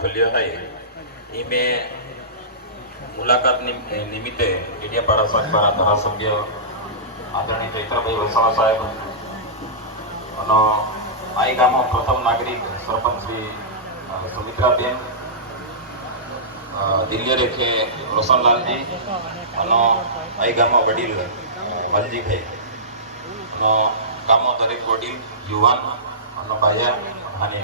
ખોલ્યો હોય એ મેં મુલાકાત નિમ- નિમિત્તે ડેડિયાપાડા સાગબારા ધારાસભ્ય આદરણીય ચૈત્રભાઈ વસાવા સાહેબ અને આ ગામનો પ્રથમ નાગરિક સરપંચ શ્રી સુમિત્રાબેન દિલ્હી રેખે રોશનલાલજી અને આ ગામમાં વડીલ વાલજીભાઈ અને ગામમાં દરેક વડીલ, યુવાન અને બાયા અને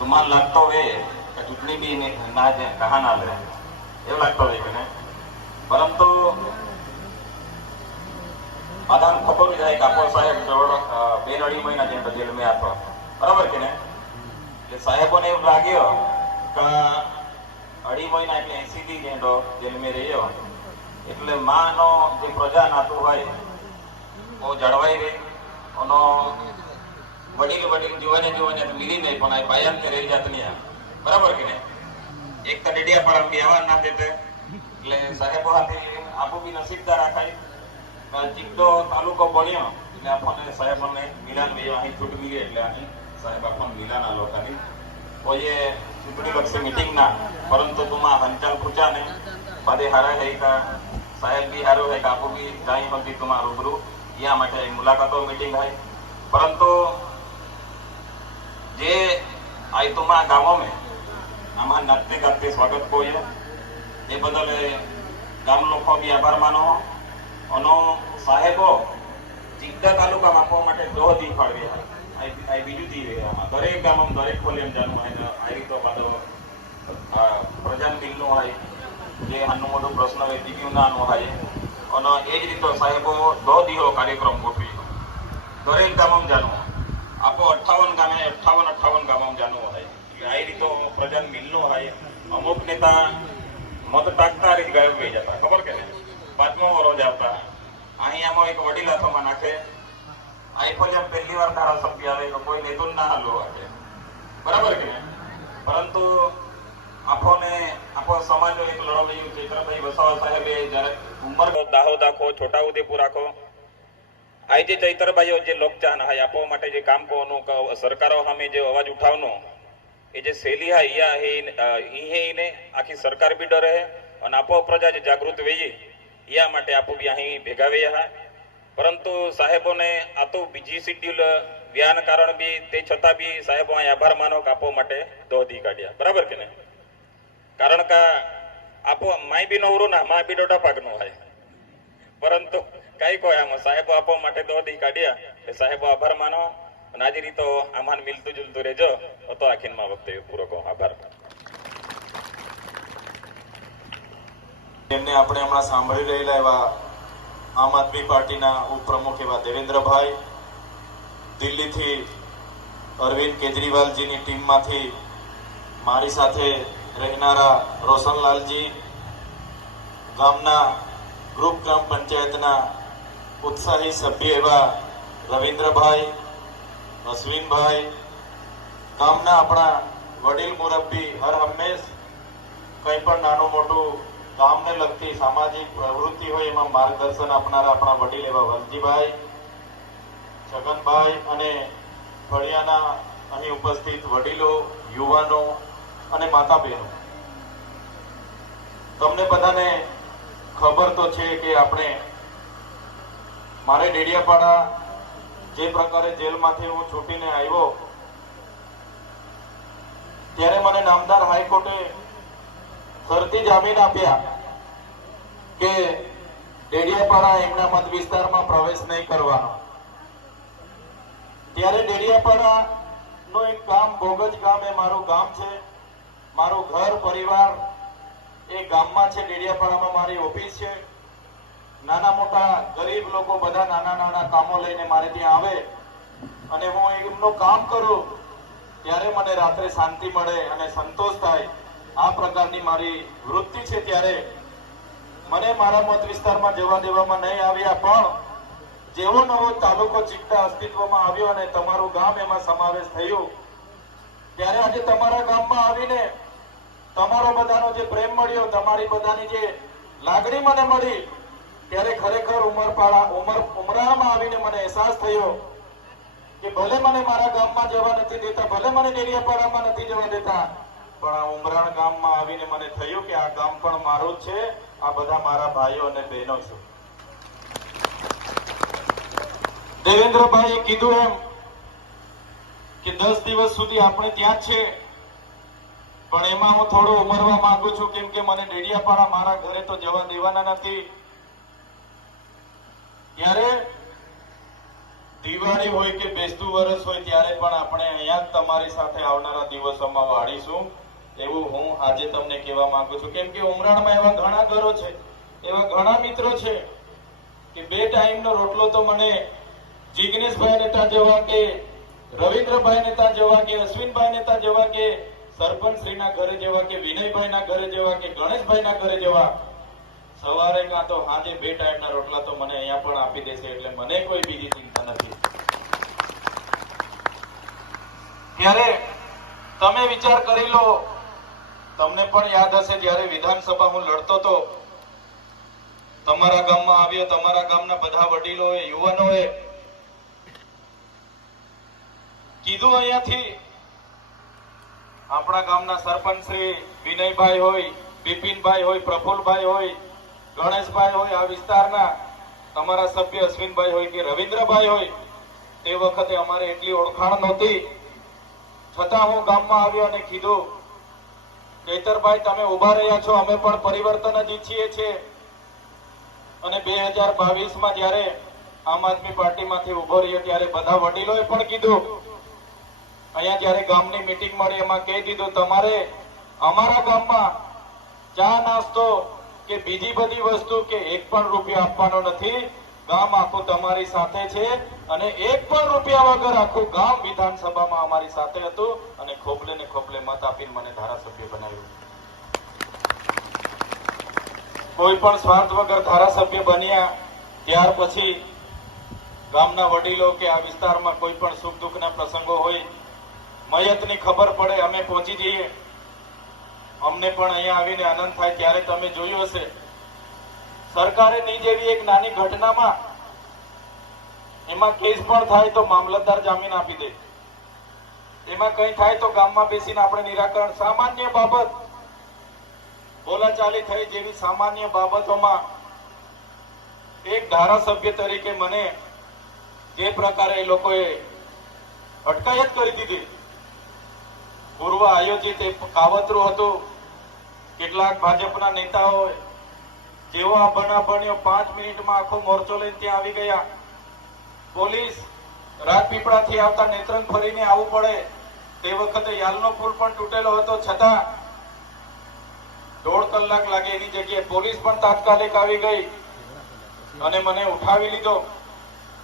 તુમાન લાગતો હોય કે ચૂંટણી બી ના જે કહા ના લે. એવું લાગતો હોય મને પરંતુ આદાન થતો જાય કે કાપોર સાહેબ જવળ બે અઢી મહિના જેમ જેલ મેં આપો બરાબર કે ને એટલે સાહેબોને એવું લાગ્યો કે અઢી મહિના એટલે એસી થી જેંડો જેલ મેં રહ્યો, એટલે માનો જે પ્રજા નાતું હોય, બહુ જળવાઈ રહે. એનો વડીલ વડીલ જોવાને જોવાને તો મિલી નહીં પણ આ બાયાન કે રહી જાત નહીં બરાબર કે નહીં? એક તો ડેડિયાપાડા બી આવવા ના દેતે એટલે સાહેબો હાથે આપો બી નસીબદાર રાખાય ચીકડો તાલુકો બન્યો, એટલે આપણને સાહેબોને મિલાન ભાઈ અહીં છૂટ મિલી, એટલે અહીં સાહેબ આપણને મિલાન આ લોકોની કોઈએ ચૂંટણી લક્ષી મિટિંગ ના, પરંતુ તુમાં હંચાલ પૂછા ને, બાદે હારા હે કા, સાહેબ બી હારો હે કા, આપો બી જાઈ હતી તુમાં રૂબરૂ. યા માટે મુલાકાતો મીટિંગ hay પરંતુ જે આઈ તુમા ગામો में આમાં નાચતે ગાતે સ્વાગત કોઈએ એ બદલ ગામ લોકો બી આભાર માનો અનો સાહેબો ચિંતા તાલુકા માપવા માટે દો દી ફાળવી બીજું દી રહ્યા દરેક ગામમાં દરેક ખોલેમ જાનું હોય આ રીતો બાદો પ્રજાન બિલનું હોય. જે આનું મોટું પ્રશ્ન હોય દીવ્યું નાનું હોય. અને એ જ રીતે સાહેબો દો દીહો કાર્યક્રમ ગોઠવી. દરેક ગામમાં જાનું આપો અઠ્ઠાવન ગામે અઠ્ઠાવન અઠ્ઠાવન ગામમાં જાનું હોય. એટલે આ રીતો પ્રજાન મિલનું હોય. અમુક નેતા મત ટાકતા રીત ગાયબ થઈ જતા. ખબર કે પાંચમો વરોજ આવતા અહીં આમાં એક વડીલ હાથોમાં નાખે. આઈફો જેમ પહેલી વાર ધારાસભ્ય આવે, તો કોઈ નેતો ના હાલો આવે બરાબર કે પરંતુ આપોને, આપો સમાજનો એક લડવૈયું ચૈત્રભાઈ વસાવા સાહેબે જ્યારે ઉંમર દાહોદ આખો છોટા ઉદેપુર આખો આ જે ચૈતરભાઈઓ જે લોકચાહન હાય આપવા માટે જે કામ કરવાનું સરકારો સામે જે અવાજ ઉઠાવનો, એ જે શૈલી હા યા હે, ઈ હે આખી સરકાર બી ડરે અને આપો પ્રજા જે જાગૃત વેજી યા માટે આપો બી અહીં ભેગા વેયા હા. પરંતુ સાહેબોને આ તો બીજી શિડ્યુલ, વ્યાન કારણ બી, તે છતાં બી સાહેબો અહીં આભાર માનો કે આપો માટે દોધી કાઢ્યા. બરાબર કે નહીં? કારણ કે આપો, માય બી નવરું ના, માય બી દોઢા પાકનો હોય. પરંતુ કઈ કોઈ આમાં સાહેબો આપવા માટે દોડી કાઢ્યા. એ સાહેબો આભાર માનો અને આજે રીતો આમાં મિલતું જુલતું રહેજો. તો આખીનમાં વખતે પૂરો કહો. આભાર. એમને આપણે હમણાં સાંભળી રહેલા એવા આમ આદમી પાર્ટીના ઉપપ્રમુખ એવા દેવેન્દ્રભાઈ, દિલ્હીથી અરવિંદ કેજરીવાલજીની ટીમમાંથી મારી સાથે રહેનારા રોશનલાલજી, ગામના ગ્રુપ ગ્રામ પંચાયતના ઉત્સાહી સભ્ય એવા રવિન્દ્રભાઈ, અશ્વિનભાઈ, ગામના આપણા વડીલ મુરબ્બી હર હંમેશ, કંઈ પણ નાનું મોટું ગામને લગતી સામાજિક પ્રવૃત્તિ હોય એમાં માર્ગદર્શન આપનારા આપણા વડીલ એવા વલજીભાઈ છગનભાઈ અને ફળિયાના અહીં ઉપસ્થિત વડીલો, યુવાનો અને માતા બહેનો તમને બધાને ખબર તો છે કે આપણે મારે ડેડિયાપાડા જે પ્રકારે જેલમાંથી હું છૂટીને આવ્યો, ત્યારે મને નામદાર હાઈકોર્ટે ફરતી જામીન આપ્યા કે ડેડિયાપાડા એમના મત વિસ્તારમાં પ્રવેશ નહીં કરવાનો. ત્યારે ડેડિયાપાડા નું એક ગામ બોગજ ગામ એ મારું ગામ છે. મારું ઘર, પરિવાર એ ગામમાં છે. ડેડિયાપાડામાં મારી ઓફિસ છે. નાના મોટા ગરીબ લોકો બધા નાના નાના કામો લઈને મારે ત્યાં આવે અને હું એમનું કામ કરું, ત્યારે મને રાત્રે શાંતિ મળે અને સંતોષ થાય. આ પ્રકારની મારી વૃત્તિ છે ત્યારે. મને મારા મત વિસ્તારમાં જવા દેવામાં નહીં આવ્યા, પણ જેવો નવો તાલુકો ચિકતા અસ્તિત્વમાં આવ્યો અને તમારું ગામ એમાં સમાવેશ થયો, ત્યારે આજે તમારા ગામમાં આવીને તમારો બધાનો જે પ્રેમ મળ્યો, તમારી બધાની જે લાગણી મને મળી ત્યારે ખરેખર ઉમરપાડા, ઉમર, ઉમરાળમાં આવીને મને અહેસાસ થયો કે ભલે મને મારા ગામમાં જવા નથી દેતા, ભલે મને ડેડિયાપાડામાં નથી જવા દેતા, પણ આ ઉમરાણ ગામમાં આવીને મને થયું કે આ ગામ પણ મારું જ છે, આ બધા મારા ભાઈઓ અને બહેનો છે. દેવેન્દ્રભાઈએ કીધું એમ કે દસ દિવસ સુધી આપણે ત્યાં છે, પણ એમાં હું થોડો ઉમરવા માંગુ છું, કેમ કે મને ડેડિયાપાડા મારા ઘરે તો જવા દેવાના નથી. ત્યારે દિવાળી હોય કે બેસતું વર્ષ હોય ત્યારે પણ આપણે અહીંયા તમારી સાથે આવનારા દિવસોમાં વાળીશું. એવું હું આજે તમને કહેવા માંગુ છું. કેમ કે ઉમરાણમાં એવા ઘણા ઘરો છે, એવા ઘણા મિત્રો છે કે બે ટાઈમનો રોટલો તો મને જિગ્નેશભાઈ નેતા જેવા કે રવિન્દ્રભાઈ નેતા જેવા કે અશ્વિનભાઈ નેતા જેવા કે સરપંચ શ્રીના ઘરે જેવા કે વિનયભાઈના ઘરે જેવા કે ગણેશભાઈના ઘરે જેવા સવારે કાં તો સાંજે બે ટાઈમના રોટલા તો મને અહીંયા પણ આપી દેશે એટલે મને કોઈ બીજી ચિંતા નથી. ત્યારે તમે વિચાર કરી લો, તમને પણ યાદ હશે જ્યારે વિધાનસભા હું લડતો તો, તમારા ગામમાં આવ્યો, તમારા ગામના બધા વડીલોએ, યુવાનોએ કીધું અહીંયાથી, આપણા ગામના સરપંચ શ્રી વિનયભાઈ હોય, બિપિનભાઈ હોય, પ્રફુલભાઈ હોય ગણેશભાઈ હોય આ વિસ્તારના, તમારા સભ્ય અશ્વિનભાઈ હોય કે રવિન્દ્રભાઈ હોય, તે વખતે અમારે એટલી ઓળખાણ નહોતી. છતાં હું ગામમાં આવ્યો અને કીધું કેતરભાઈ તમે ઊભા રહ્યા છો, અમે પણ પરિવર્તન જ ઈચ્છીએ છીએ. અને બે હજાર બાવીસમાં જ્યારે આમ આદમી પાર્ટીમાંથી ઊભો રહ્યો, ત્યારે બધા વડીલોએ પણ કીધું, અહીંયા જ્યારે ગામની મિટિંગ મળી, એમાં કહી દીધું, તમારે અમારા ગામમાં ચા નાસ્તો કે બીજી બધી વસ્તુ કે એક પણ રૂપિયો આપવાનો નથી, ગામ આખું તમારી સાથે છે અને એક પણ રૂપિયા વગર આખું ગામ વિધાનસભામાં અમારી સાથે હતું અને ખોબલે ને ખોબલે મત આપીને મને ધારાસભ્ય બનાવ્યું. કોઈ પણ સ્વાર્થ વગર ધારાસભ્ય બન્યા ત્યાર પછી ગામના વડીલો કે આ વિસ્તારમાં કોઈ પણ સુખ દુઃખના પ્રસંગો હોય, મયતની ખબર પડે, અમે પહોંચી જઈએ. અમને પણ અહીંયા આવીને આનંદ થાય ત્યારે તમે જોયું હશે. સરકારે નહીં જેવી એક નાની ઘટનામાં એમાં કેસ પણ થાય તો મામલતદાર જામીન આપી દે. એમાં કંઈ થાય તો ગામમાં બેસીને આપણે નિરાકરણ. સામાન્ય બાબત બોલાચાલી થઈ જેવી સામાન્ય બાબતોમાં એક ધારાસભ્ય તરીકે મને જે પ્રકારે એ લોકોએ અટકાયત કરી દીધી. પૂર્વ આયોજિત એક કાવતરું હતું. કેટલાક ભાજપના નેતાઓ જેવો આ બના બન્યો પાંચ મિનિટમાં આખો મોરચો લઈને ત્યાં આવી ગયા. પોલીસ રાજપીપળાથી આવતા નેત્રંગ ફરીને આવવું પડે તે વખતે યાલનો પુલ પણ તૂટેલો હતો. છતાં દોઢ કલાક લાગે એની જગ્યાએ પોલીસ પણ તાત્કાલિક આવી ગઈ અને મને ઉઠાવી લીધો.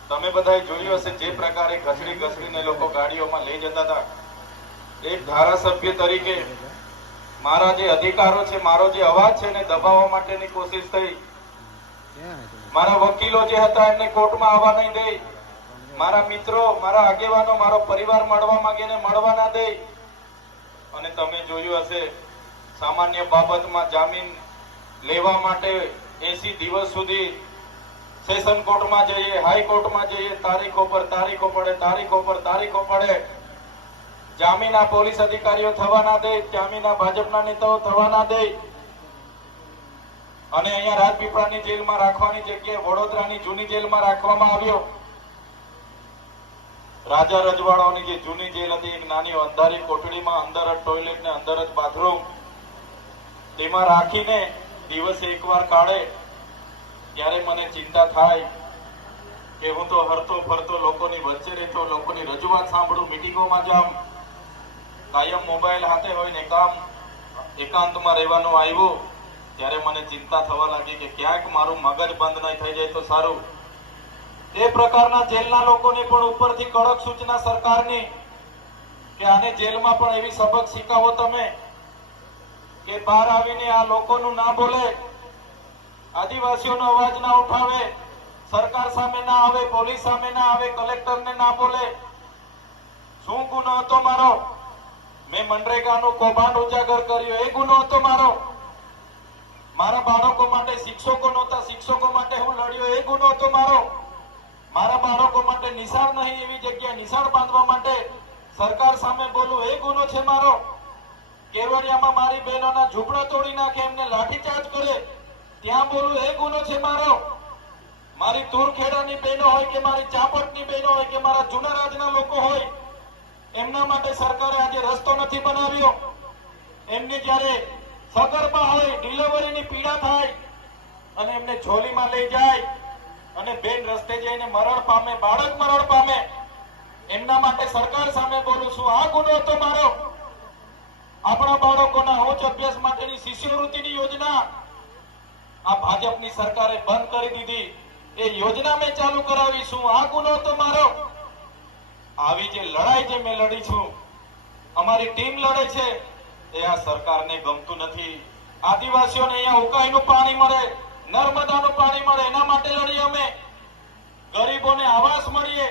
તમે બધાએ જોયું હશે જે પ્રકારે ઘસડી ઘસડીને લોકો ગાડીઓમાં લઈ જતા હતા. એક ધારાસભ્ય તરીકે મારા જે અધિકારો છે, મારો જે અવાજ છે એને દબાવવા માટેની કોશિશ થઈ. મારા વકીલો જે હતા એમને કોર્ટમાં આવવા નહીં દે. મારા મિત્રો, મારા આગેવાનો, મારો પરિવાર મળવા માંગે ને મળવા ના દે. અને તમે જોયું હશે, સામાન્ય બાબતમાં જામીન લેવા માટે એસી દિવસ સુધી સેશન કોર્ટમાં જઈએ હાઈકોર્ટમાં જઈએ, તારીખો પર તારીખો પડે, તારીખો પર તારીખો પડે. જામીન પોલીસ અધિકારીઓ થવા ના દે, જામીન ભાજપના નેતાઓ થવા ના દે. અને અહીંયા રાજપીપળાની જેલમાં રાખવાની જગ્યાએ વડોદરાની જૂની જેલમાં રાખવામાં આવ્યો. રાજા રજવાડાઓની જે જૂની જેલ હતી, એક નાની અંધારી કોઠડીમાં અંદર જ ટોયલેટ ને અંદર જ બાથરૂમ તેમાં રાખીને દિવસે એકવાર કાઢે. ત્યારે મને ચિંતા થાય કે હું તો હરતો ફરતો લોકોની વચ્ચે રહેતો, લોકોની રજૂઆત સાંભળું મિટિંગોમાં જાઉં. કાયમ મોબાઈલ હાથે હોય ને કામ એકાંતમાં રહેવાનું આવ્યું, ત્યારે મને ચિંતા થવા લાગી કે ક્યાંક મારું મગજ બંધ નહીં થઈ જાય તો સારું. એ પ્રકારના જેલના લોકોને પણ ઉપરથી કડક સૂચના સરકારની કે આને જેલમાં પણ એવી સબક શીખાવો તમે કે બહાર આવીને આ લોકોનું ના બોલે, આદિવાસીઓનો અવાજ ના ઉઠાવે, સરકાર સામે ના આવે, પોલીસ સામે ના આવે, કલેક્ટરને ના બોલે. શું ગુનો હતો મારો? મેં મનરેગાનું કૌભાંડ ઉજાગર કર્યું. એ ગુનો હતો મારો. મારા બાળકો માટે, શિક્ષકો નહોતા, શિક્ષકો માટે હું લડ્યો. એ ગુનો હતો મારો. મારા બાળકો માટે નિશાળ નહીં, એવી જગ્યાએ નિશાળ બાંધવા માટે સરકાર સામે બોલું. એ ગુનો છે મારો. કેવડિયામાં મારી બહેનોના ઝૂંપડા તોડી નાખે, એમને લાઠીચાર્જ કરે. ત્યાં બોલું, એ ગુનો છે મારો. મારી તુરખેડાની બહેનો હોય કે મારી ચાપટની બહેનો હોય કે મારા જૂના રાજના લોકો હોય એમના માટે સરકારે આજે રસ્તો નથી બનાવ્યો. એમને જ્યારે સગર્ભા હોય, ડિલિવરીની પીડા થાય અને એમને ઝોલીમાં લઈ જાય અને બેન રસ્તે જઈને મરણ પામે, બાળક મરણ પામે, એમના માટે સરકાર સામે બોલું છું, આ ગુનો હતો મારો. આપણા બાળકોના ઉચ્ચ અભ્યાસ માટેની શિષ્યવૃત્તિની યોજના આ ભાજપની સરકારે બંધ કરી દીધી. એ યોજના મેં ચાલુ કરાવીશું આ ગુનો હતો મારો. આવી જે લડાઈ જે મેં લડી છું, અમારી ટીમ લડે છે, એ આ સરકારને ગમતું નથી. આદિવાસીઓને અહીંયા ઉકાઈનું પાણી મળે, નર્મદાનું પાણી મળે, એના માટે લડીએ અમે. ગરીબોને આવાસ મળીએ,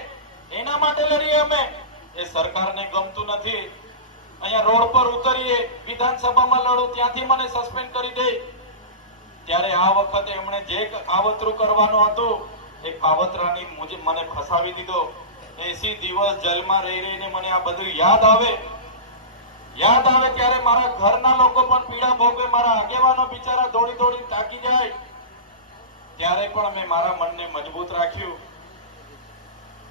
એના માટે લડીએ અમે. એ સરકારને ગમતું નથી. અહીંયા રોડ પર ઉતરીએ, વિધાનસભામાં લડું, ત્યાંથી મને સસ્પેન્ડ કરી દે. ત્યારે આ વખતે એમણે જે કાવતરું કરવાનું હતું, એ કાવતરાની મને ફસાવી દીધો. એસી દિવસ જેલમાં રહી રહીને મને આ બધું યાદ આવે. યાદ આવે ત્યારે મારા ઘરના લોકો પણ પીડા ભોગવે, મારા આગેવાનો બિચારા દોડી દોડી તાકી જાય. ત્યારે પણ મેં મારા મનને મજબૂત રાખ્યું.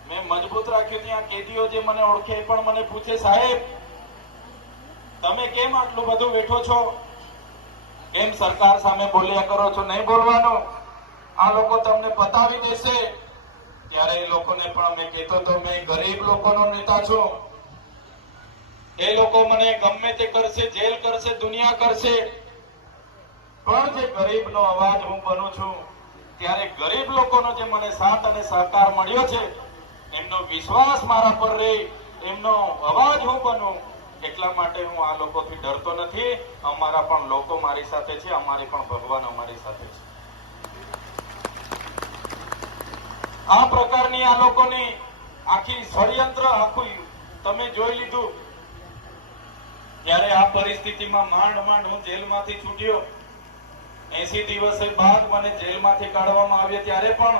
મેં મજબૂત રાખ્યું ત્યાં કેદીઓ જે મને ઓળખે એ પણ મને પૂછે, સાહેબ, તમે કેમ આટલું બધું બેઠો છો? કેમ સરકાર સામે બોલ્યા કરો છો? નહીં બોલવાનું? આ લોકો તમને પતાવી દેશે. ત્યારે એ લોકોને પણ મેં કહેતો તો મેં ગરીબ લોકોનો નેતા છું. એ લોકો મને ગમે તે કરશે, જેલ કરશે, દુનિયા કરશે. પણ જે ગરીબનો અવાજ હું બનું છું, ત્યારે ગરીબ લોકોનો જે મને સાથ અને સહકાર મળ્યો છે, એમનો વિશ્વાસ મારા પર રહે, એમનો અવાજ હું બનું. એટલા માટે હું આ લોકોથી ડરતો નથી. અમારા પણ લોકો મારી સાથે છે, અમારી પણ ભગવાન અમારી સાથે છે. આ પ્રકારની આ લોકોની આખી ષડયંત્ર આખું તમે જોઈ લીધું. ત્યારે આ પરિસ્થિતિમાં માંડ માંડ હું જેલમાંથી છૂટ્યો. એસી દિવસે બાદ મને જેલમાંથી કાઢવામાં આવ્યો ત્યારે પણ